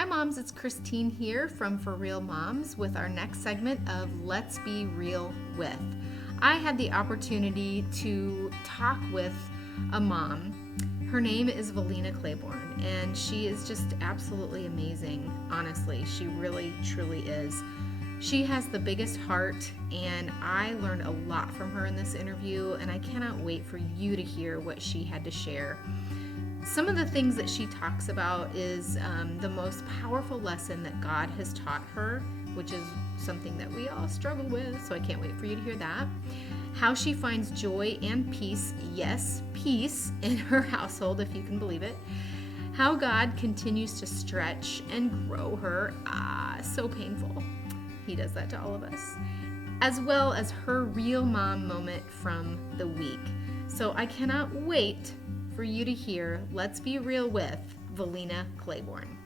Hi moms, it's Christine here from For Real Moms with our next segment of Let's Be Real With. I had the opportunity to talk with a mom. Her name is Valena Claiborne, and she is just absolutely amazing, honestly. She really, truly is. She has the biggest heart, and I learned a lot from her in this interview, and I cannot wait for you to hear what she had to share. Some of the things that she talks about is the most powerful lesson that God has taught her, which is something that we all struggle with, so I can't wait for you to hear that. How she finds joy and peace, yes, peace, in her household, if you can believe it. How God continues to stretch and grow her. So painful. He does that to all of us. As well as her real mom moment from the week. So I cannot wait for you to hear Let's Be Real with Valena Claiborne.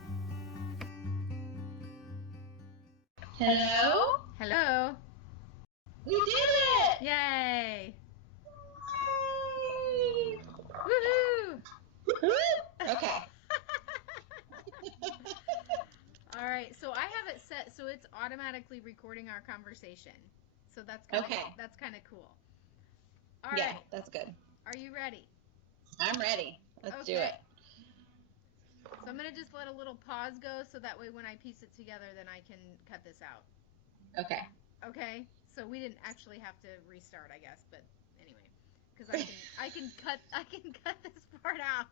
Hello? Hello. We did it! Yay. Yay! Woohoo! Okay. All right, so I have it set so it's automatically recording our conversation. So that's kind of cool. All right. Yeah, that's good. Are you ready? I'm ready. Let's do it. So I'm going to just let a little pause go so that way when I piece it together, then I can cut this out. Okay. Okay? So we didn't actually have to restart, I guess, but anyway, because I can cut this part out.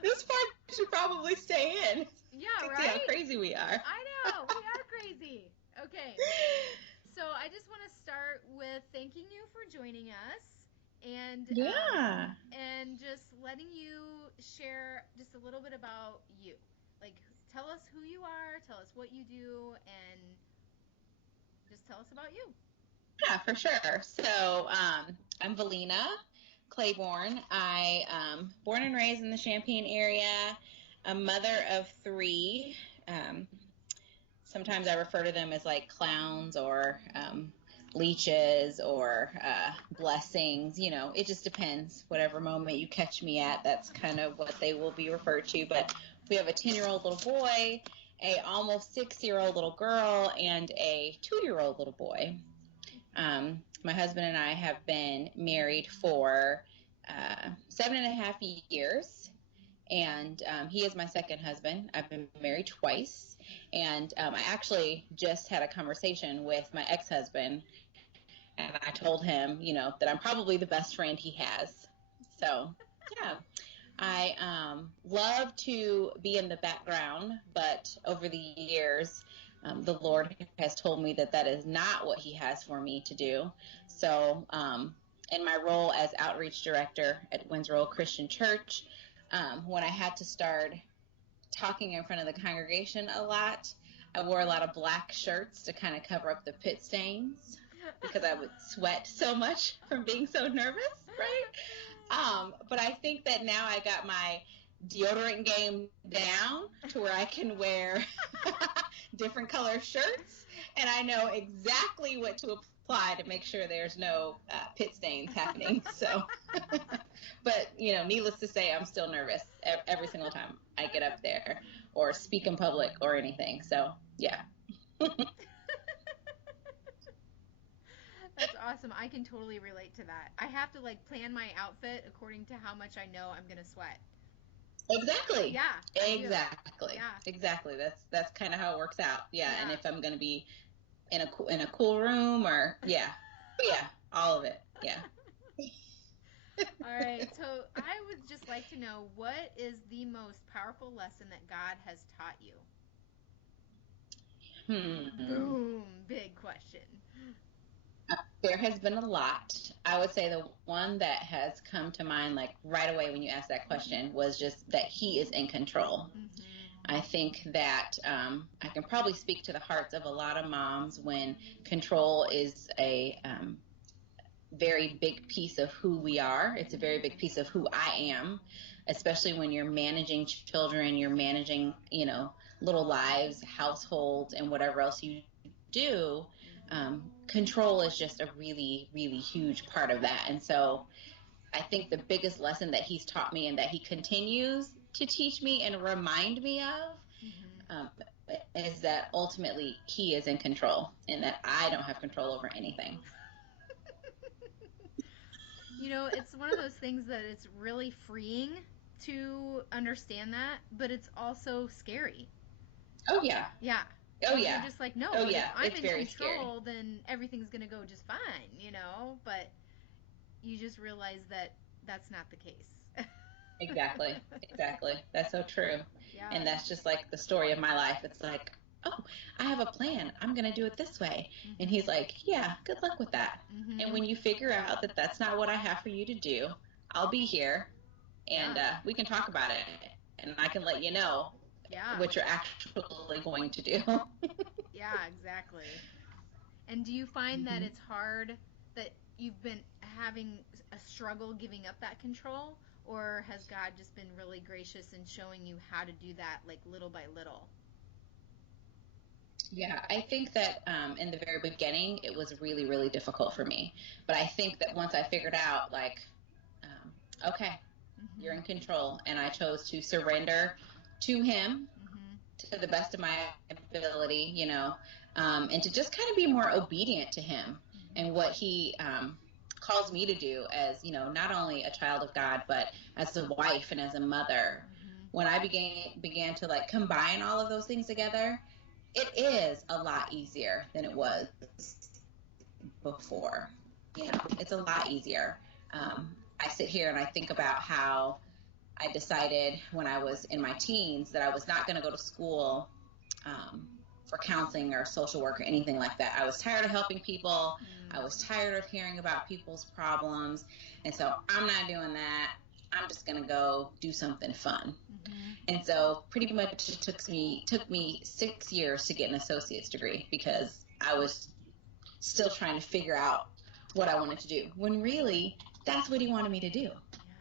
This part should probably stay in. Yeah, right? See how crazy we are. I know. We are crazy. Okay. So I just want to start with thanking you for joining us and and just letting you share just a little bit about you. Like, tell us who you are, tell us what you do, and just tell us about you. Yeah, for sure. So I'm Valena Claiborne. I born and raised in the Champaign area, a mother of three. Sometimes I refer to them as like clowns or leeches or blessings. You know, it just depends. Whatever moment you catch me at, that's kind of what they will be referred to. But we have a 10-year-old little boy, a almost 6-year-old little girl, and a 2-year-old little boy. My husband and I have been married for 7.5 years, and he is my second husband. I've been married twice, and I actually just had a conversation with my ex-husband, and I told him, you know, that I'm probably the best friend he has. So, yeah. I love to be in the background, but over the years, the Lord has told me that that is not what he has for me to do. So in my role as outreach director at Windsor Christian Church, when I had to start talking in front of the congregation a lot, I wore a lot of black shirts to kind of cover up the pit stains because I would sweat so much from being so nervous, right? But I think that now I got my deodorant game down to where I can wear different color shirts, and I know exactly what to apply to make sure there's no pit stains happening. So, but you know, needless to say, I'm still nervous every single time I get up there or speak in public or anything. So, yeah. That's awesome. I can totally relate to that. I have to like plan my outfit according to how much I know I'm going to sweat. Exactly. Yeah. Exactly. Yeah. Exactly. That's kind of how it works out. Yeah. And if I'm going to be in a cool room or yeah, all of it. Yeah. All right. So I would just like to know, what is the most powerful lesson that God has taught you? Boom. Big question. There has been a lot. I would say the one that has come to mind like right away when you asked that question was just that he is in control. I think that I can probably speak to the hearts of a lot of moms when control is a very big piece of who we are. It's a very big piece of who I am, especially when you're managing children, you're managing, you know, little lives, households, and whatever else you do. Control is just a really, really huge part of that. And so I think the biggest lesson that he's taught me and that he continues to teach me and remind me of, um, is that ultimately he is in control and that I don't have control over anything. You know, it's one of those things that it's really freeing to understand that, but it's also scary. Oh yeah. Yeah. Oh You're yeah. just like, no, Oh but if yeah. I'm It's in very scary. control, then everything's going to go just fine, But you just realize that that's not the case. Exactly. Exactly. That's so true. Yeah. And that's just like the story of my life. It's like, oh, I have a plan. I'm going to do it this way. And he's like, yeah, good luck with that. And when you figure out that that's not what I have for you to do, I'll be here and Yeah. we can talk about it. And I can let you know Yeah. what you're actually going to do. Yeah, exactly. And do you find that Mhm. it's hard that you've been having a struggle giving up that control? Or has God just been really gracious in showing you how to do that, like little by little? Yeah, I think that in the very beginning, it was really, really difficult for me. But I think that once I figured out, like, okay, you're Mm-hmm. in control, and I chose to surrender to him Mm-hmm. to the best of my ability, and to just kind of be more obedient to him and what he calls me to do as, not only a child of God, but as a wife and as a mother. Mm-hmm. When I began to like combine all of those things together, it is a lot easier than it was before. It's a lot easier. I sit here and I think about how I decided when I was in my teens that I was not going to go to school for counseling or social work or anything like that. I was tired of helping people. I was tired of hearing about people's problems. And so I'm not doing that. I'm just going to go do something fun. Mm-hmm. And so pretty much it took me 6 years to get an associate's degree because I was still trying to figure out what I wanted to do. When really that's what he wanted me to do. Yeah.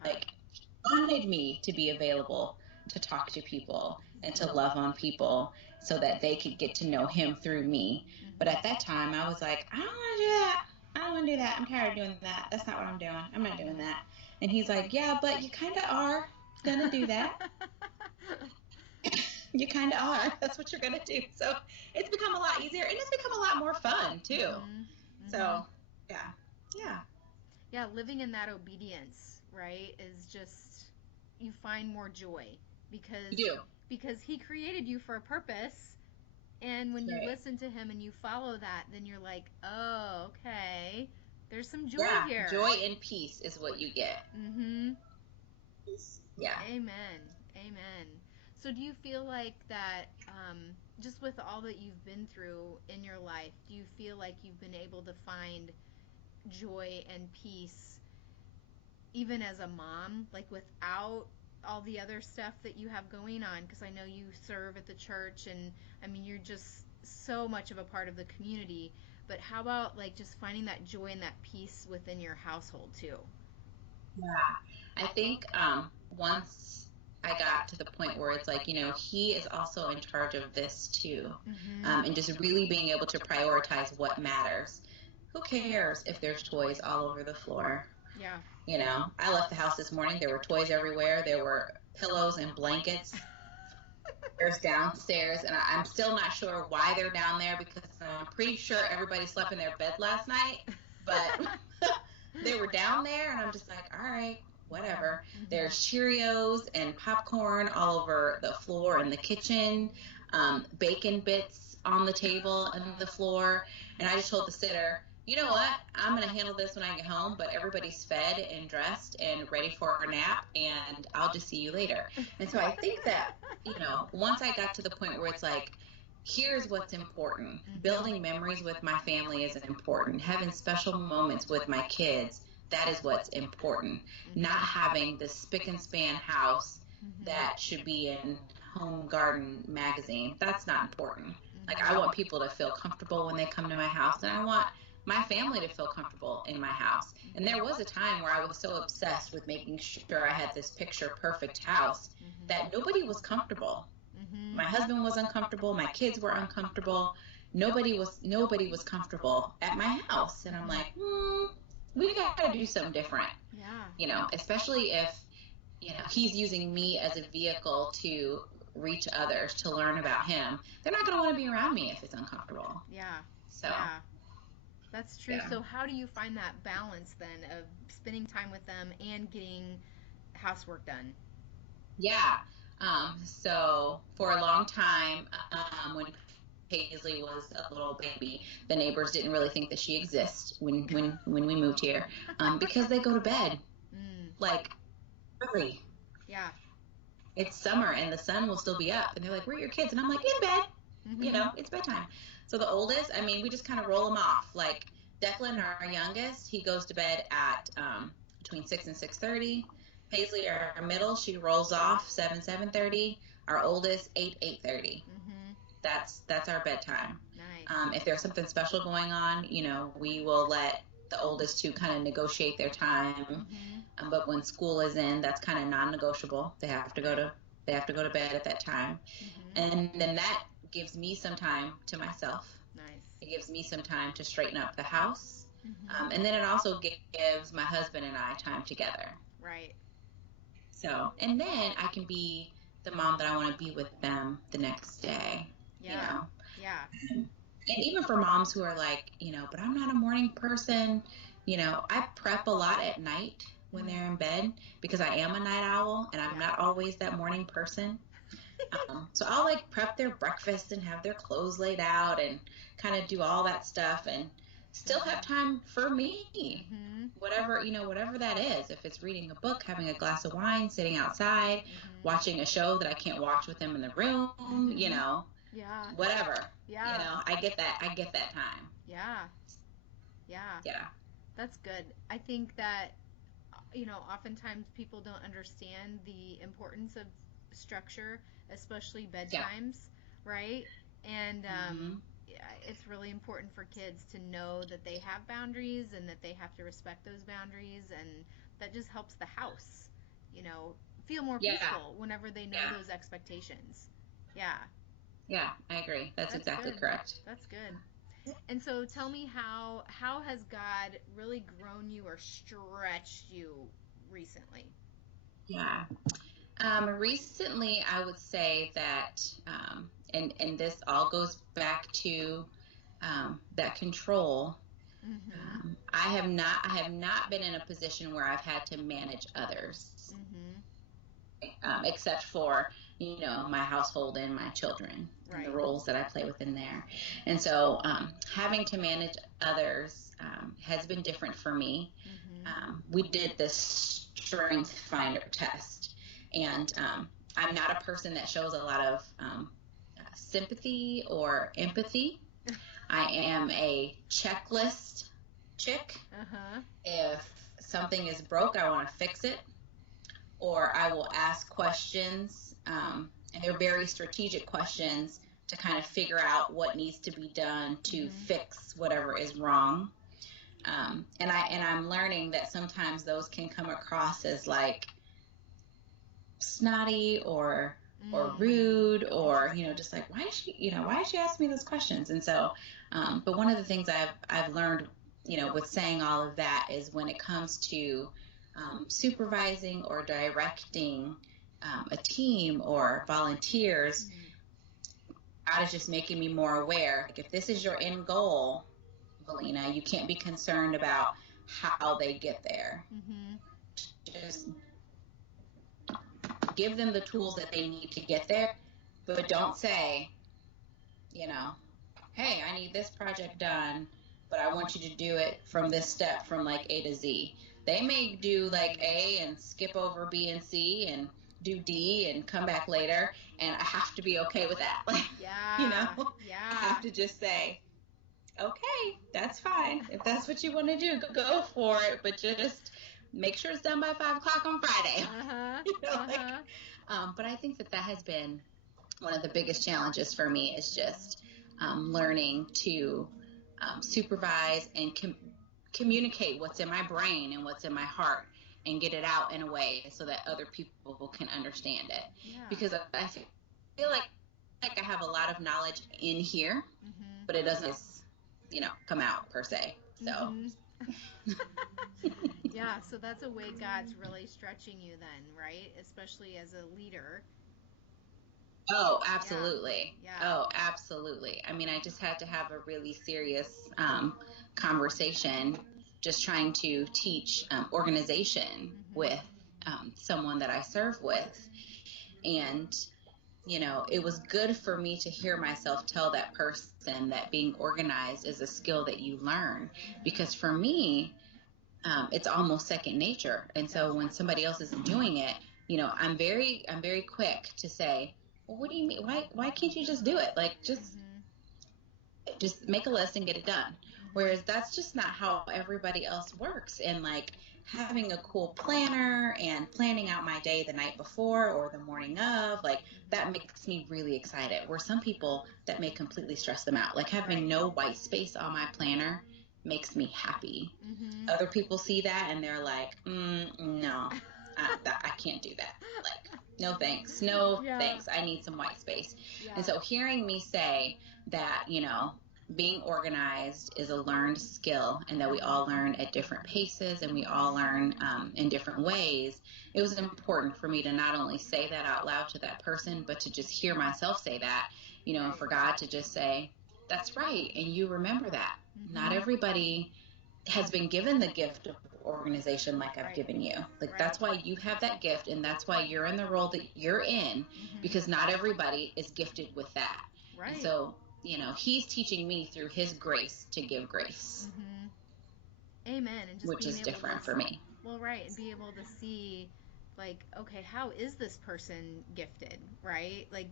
Like he wanted me to be available to talk to people and to love on people so that they could get to know him through me. But at that time I was like, I don't want to do that. I don't want to do that. I'm tired of doing that. That's not what I'm doing. I'm not doing that. And he's like, yeah, but you kind of are going to do that. You kind of are. That's what you're going to do. So it's become a lot easier and it's become a lot more fun too. Mm-hmm. Mm-hmm. So yeah. Yeah. Yeah, living in that obedience, right, is just you find more joy You because do. because he created you for a purpose, and when you Right. listen to him and you follow that, then you're like, "Oh, okay. There's some joy Yeah. here." Joy and peace is what you get. Mhm. Yeah. Amen. Amen. So do you feel like that just with all that you've been through in your life, do you feel like you've been able to find joy and peace even as a mom, like without all the other stuff that you have going on? Because I know you serve at the church, and I mean, you're just so much of a part of the community. But how about like just finding that joy and that peace within your household too? Yeah. I think once I got to the point where it's like, he is also in charge of this too. Mm-hmm. And just really being able to prioritize what matters. Who cares if there's toys all over the floor? Yeah. I left the house this morning. There were toys everywhere. There were pillows and blankets. There's downstairs, and I'm still not sure why they're down there because I'm pretty sure everybody slept in their bed last night. But they were down there, and I'm just like, all right, whatever. There's Cheerios and popcorn all over the floor in the kitchen, bacon bits on the table and the floor. And I just told the sitter, you know what? I'm going to handle this when I get home, but everybody's fed and dressed and ready for a nap, and I'll just see you later. And so I think that, once I got to the point where it's like, here's what's important. Building memories with my family is important. Having special moments with my kids, that is what's important. Not having this spick and span house that should be in Home Garden magazine. That's not important. Like, I want people to feel comfortable when they come to my house, and I want my family to feel comfortable in my house. And there was a time where I was so obsessed with making sure I had this picture perfect house that nobody was comfortable. Mm-hmm. My husband was uncomfortable, my kids were uncomfortable. Nobody was comfortable at my house. And I'm like, we got to do something different. Yeah. Especially if he's using me as a vehicle to reach others, to learn about him, they're not going to want to be around me if it's uncomfortable. Yeah. So, Yeah. That's true. yeah. So how do you find that balance then of spending time with them and getting housework done? Yeah. So for a long time, when Paisley was a little baby, the neighbors didn't really think that she exists when we moved here, because they go to bed Mm. like early. Yeah. It's summer and the sun will still be up, and they're like, "Where are your kids?" And I'm like, "In bed." Mm-hmm. It's bedtime. So the oldest, I mean, we just kind of roll them off. Like Declan, our youngest, he goes to bed at between 6 and 6:30. Paisley, our middle, she rolls off 7:30. Our oldest 8:30. Mm-hmm. That's our bedtime. Nice. If there's something special going on, we will let the oldest two kind of negotiate their time. Mm-hmm. But when school is in, that's kind of non-negotiable. They have to go to bed at that time, Mm-hmm. and then that gives me some time to myself. Nice. It gives me some time to straighten up the house, Mm-hmm. and then it also gives my husband and I time together. Right. So, and then I can be the mom that I want to be with them the next day. Yeah. Yeah. And even for moms who are like, but I'm not a morning person, I prep a lot at night when Mm. they're in bed because I am a night owl and I'm Yeah. not always that morning person. So I'll like prep their breakfast and have their clothes laid out and kind of do all that stuff and still have time for me. Mm-hmm. Whatever that is. If it's reading a book, having a glass of wine, sitting outside, Mm-hmm. watching a show that I can't watch with them in the room, Mm-hmm. Yeah. whatever. Yeah. I get that. I get that time. Yeah. Yeah. Yeah. That's good. I think that, oftentimes people don't understand the importance of structure, especially Yeah. bedtimes, right? And Hmm. yeah, it's really important for kids to know that they have boundaries and that they have to respect those boundaries, and that just helps the house, you know, feel more Yeah. peaceful whenever they know Yeah. those expectations. Yeah, Yeah. I agree. That's that's exactly good. correct. That's good. And so tell me how has God really grown you or stretched you recently? Yeah. Recently, I would say that, and this all goes back to that control. Mhm. I have not been in a position where I've had to manage others, Mhm. except for my household and my children and the Right. roles that I play within there. And so having to manage others has been different for me. Mhm. We did this strength finder test, and I'm not a person that shows a lot of sympathy or empathy. I am a checklist chick. Uh-huh. If something is broke, I want to fix it, or I will ask questions, and they're very strategic questions to kind of figure out what needs to be done to Mhm. fix whatever is wrong. And I'm learning that sometimes those can come across as like snotty or Mm. rude, or Interesting. just like, why is she asking me those questions? And so but one of the things I've learned with saying all of that is when it comes to supervising or directing a team or volunteers, Mhm. God is just making me more aware, like, if this is your end goal, Valena, you can't be concerned about how they get there. Mhm. Just give them the tools that they need to get there, but don't say, you know, hey, I need this project done, but I want you to do it from this step from like A to Z. They may do like A and skip over B and C and do D and come back later, and I have to be okay with that. Yeah. I have Yeah. to just say, okay, that's fine. If that's what you want to do, go for it, but just make sure it's done by 5 o'clock on Friday. Uh-huh. you know, like, Uh-huh. but I think that has been one of the biggest challenges for me, is just learning to supervise and communicate what's in my brain and what's in my heart, and get it out in a way so that other people can understand it. Yeah. Because I feel like I have a lot of knowledge in here, Mhm. but it doesn't come out per se. So Mhm. Yeah, so that's a way God's really stretching you then, right? Especially as a leader. Oh, Yeah. absolutely. Yeah. Oh, absolutely. I mean, I just had to have a really serious conversation just trying to teach organization with Mhm. someone that I serve with. And, it was good for me to hear myself tell that person that being organized is a skill that you learn. Because Mhm. for me, it's almost second nature. And so when Gotcha. somebody else is doing it, I'm very quick to say, well, what do you mean? Why can't you just do it? Like, Mhm. just make a list and get it done. Mhm. Whereas that's just not how everybody else works. And like having a cool planner and planning out my day the night before or the morning of, like that Mhm. makes me really excited. Where some people that may completely stress them out, like having Right. no white space on my planner makes me happy. Mhm. Other people see that and they're like, no, I can't do that. Like, no thanks. No Yeah. thanks. I need some white space. And Yeah. so hearing me say that, being organized is a learned skill and that we all learn at different paces and we all learn in different ways, it was important for me to not only say that out loud to that person, but to just hear myself say that, and Right. for God to just say, that's right. And you remember that. Not Mhm. everybody has been given the gift of organization like I've Right. given you. Like Right. that's why you have that gift and that's why you're in the role that you're in, Mhm. because not everybody is gifted with that. And Right. so, he's teaching me through his grace to give grace, Mhm. Amen. And just which being is able to, different for me. well, right, and be able to see, like, okay, how is this person gifted, right? Like,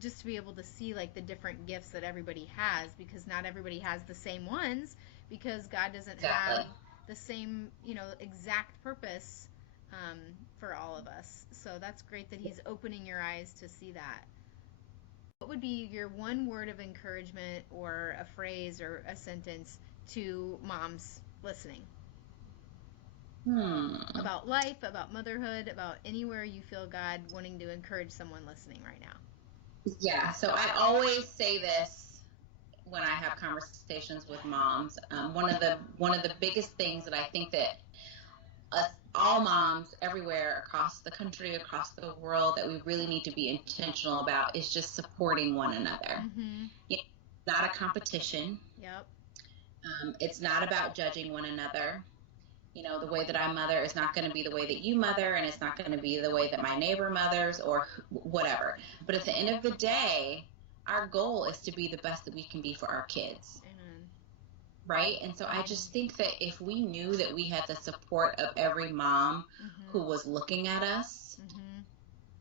just to be able to see, like, the different gifts that everybody has, because not everybody has the same ones, because God doesn't Exactly. have the same, exact purpose for all of us. So that's great that He's opening your eyes to see that. What would be your one word of encouragement or a phrase or a sentence to moms listening Hmm. about life, about motherhood, about anywhere you feel God wanting to encourage someone listening right now? Yeah. So I always say this when I have conversations with moms. One of the biggest things that I think that us all moms everywhere across the country, across the world, that we really need to be intentional about is just supporting one another. Mm-hmm. It's not a competition. Yep. It's not about judging one another. The way that I mother is not going to be the way that you mother, and it's not going to be the way that my neighbor mothers or whatever. But at the end of the day, our goal is to be the best that we can be for our kids. Amen. Right? And so I just think that if we knew that we had the support of every mom Mm-hmm. who was looking at us, Mm-hmm.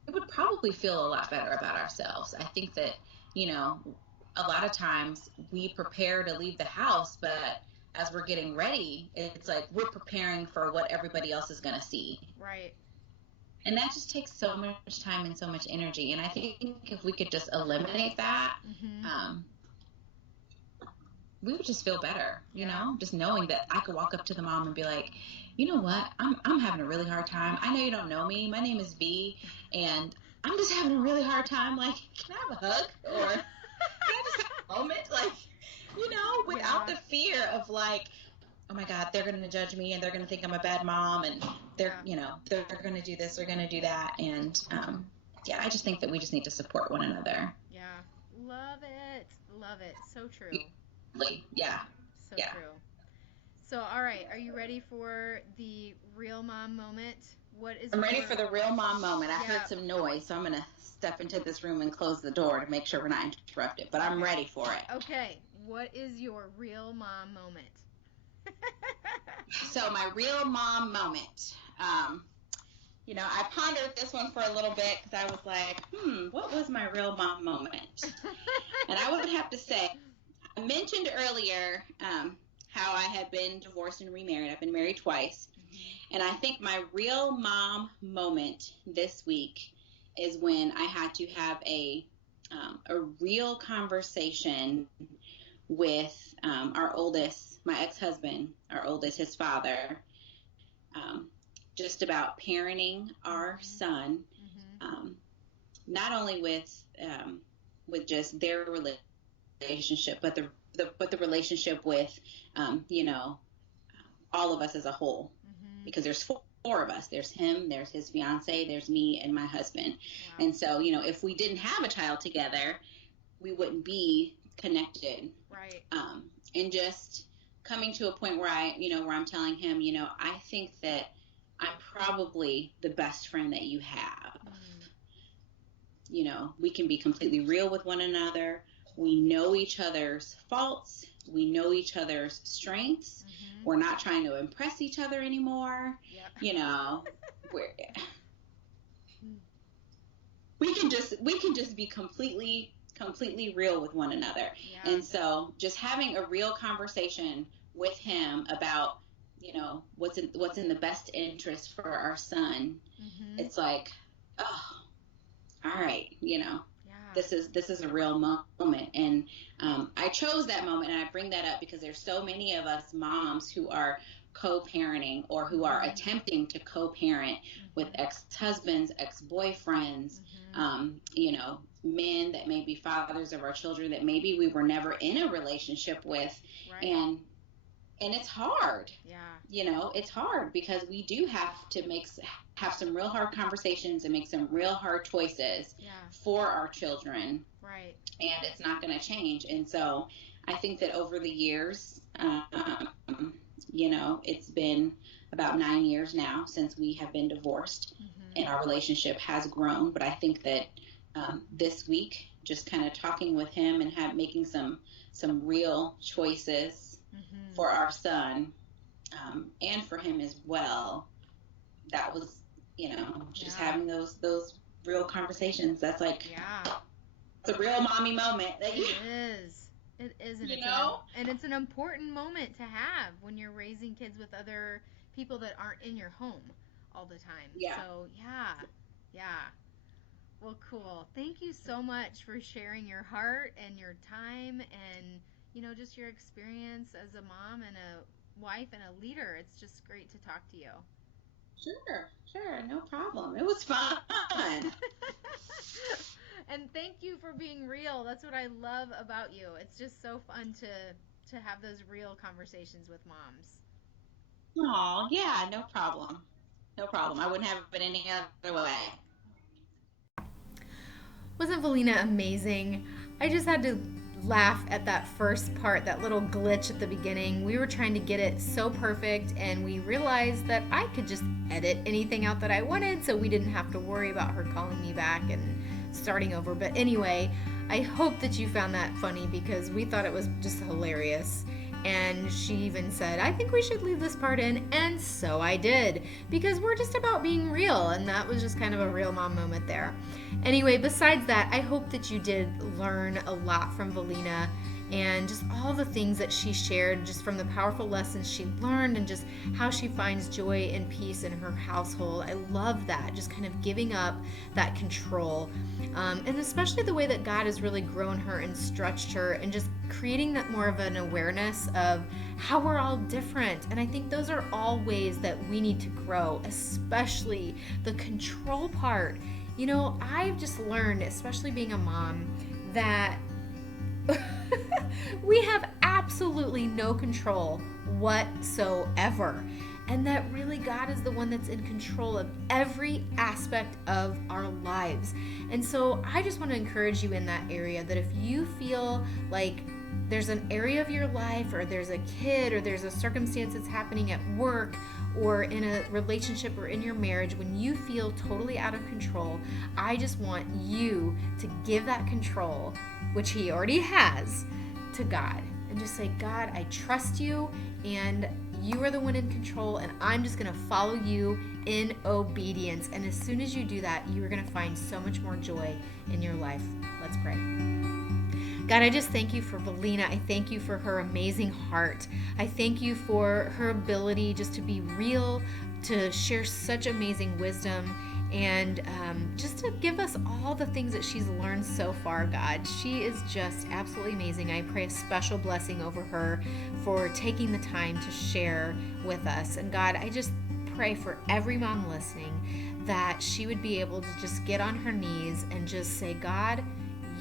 it would probably feel a lot better about ourselves. I think that, a lot of times we prepare to leave the house, but as we're getting ready, it's like we're preparing for what everybody else is going to see. Right. And that just takes so much time and so much energy. And I think if we could just eliminate that, Mm-hmm. um, we would just feel better, Yeah. just knowing that I could walk up to the mom and be like, you know what, I'm having a really hard time. I know you don't know me. My name is V, and I'm just having a really hard time. Like, can I have a hug? Or can I just have a moment? Like, without Yeah. the fear of like, oh my God, they're going to judge me and they're going to think I'm a bad mom and they're, Yeah. they're going to do this, they're going to do that. And yeah, I just think that we just need to support one another. Yeah. Love it. Love it. So true. Yeah. So Yeah. true. So, all right, are you ready for the real mom moment? What is I'm ready for your, the real mom moment. I heard yeah, some noise, so I'm going to step into this room and close the door to make sure we're not interrupted. But I'm okay. ready for it. Okay, what is your real mom moment? So my real mom moment. I pondered this one for a little bit because I was like, what was my real mom moment? And I would have to say, I mentioned earlier how I had been divorced and remarried. I've been married twice. Mhm. And I think my real mom moment this week is when I had to have a real conversation with our oldest, my ex-husband, our oldest, his father, um, just about parenting our Mhm. son, Mhm. um, not only with just their relationship, but the relationship with all of us as a whole. because there's four of us. There's him, there's his fiance, there's me, and my husband. Wow. And so, if we didn't have a child together, we wouldn't be connected. Right. And just coming to a point where where I'm telling him, I think that I'm probably the best friend that you have. We can be completely real with one another. We know each other's faults. We know each other's strengths. We're not trying to impress each other anymore. Yep. We can just be completely real with one another. Yeah. And so just having a real conversation with him about, what's in the best interest for our son. It's like, oh, all right, yeah. This is a real moment. And I chose that moment, and I bring that up because there's so many of us moms who are co-parenting or who are attempting to co-parent with ex-husbands, ex-boyfriends, men that may be fathers of our children that maybe we were never in a relationship with. Right. And it's hard. Yeah. It's hard because we do have to have some real hard conversations and make some real hard choices for our children. Right. And it's not going to change. And so I think that over the years, it's been about 9 years now since we have been divorced, and our relationship has grown. But I think that this week, just kind of talking with him and making some real choices for our son, and for him as well, that was, just having those real conversations. That's like, it's a real mommy moment. It is, and it's an important moment to have when you're raising kids with other people that aren't in your home all the time. Yeah. So yeah. Well, cool. Thank you so much for sharing your heart and your time and, just your experience as a mom and a wife and a leader. It's just great to talk to you. Sure. No problem. It was fun. And thank you for being real. That's what I love about you. It's just so fun to have those real conversations with moms. Oh, yeah, no problem. I wouldn't have it any other way. Wasn't Valena amazing? I just had to laugh at that first part, that little glitch at the beginning. We were trying to get it so perfect, and we realized that I could just edit anything out that I wanted, so we didn't have to worry about her calling me back and starting over. But anyway, I hope that you found that funny because we thought it was just hilarious. And she even said, I think we should leave this part in, and so I did, because we're just about being real, and that was just kind of a real mom moment there. Anyway, besides that, I hope that you did learn a lot from Valena and just all the things that she shared, just from the powerful lessons she learned and just how she finds joy and peace in her household. I love that, just kind of giving up that control, and especially the way that God has really grown her and stretched her and just creating that more of an awareness of how we're all different. And I think those are all ways that we need to grow, especially the control part. I've just learned, especially being a mom, that we have absolutely no control whatsoever. And that really God is the one that's in control of every aspect of our lives. And so I just want to encourage you in that area that if you feel like there's an area of your life, or there's a kid, or there's a circumstance that's happening at work or in a relationship or in your marriage, when you feel totally out of control, I just want you to give that control, which He already has, to God. And just say, God, I trust you, and you are the one in control, and I'm just going to follow you in obedience. And as soon as you do that, you are going to find so much more joy in your life. Let's pray. God, I just thank you for Valena. I thank you for her amazing heart. I thank you for her ability just to be real, to share such amazing wisdom, and just to give us all the things that she's learned so far, God. She is just absolutely amazing. I pray a special blessing over her for taking the time to share with us. And God, I just pray for every mom listening that she would be able to just get on her knees and just say, God,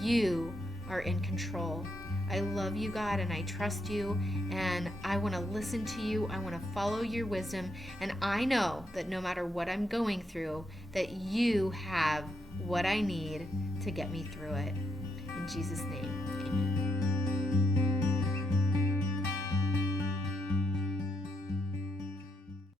you are in control. I love you, God, and I trust you, and I want to listen to you. I want to follow your wisdom, and I know that no matter what I'm going through, that you have what I need to get me through it. In Jesus' name, amen.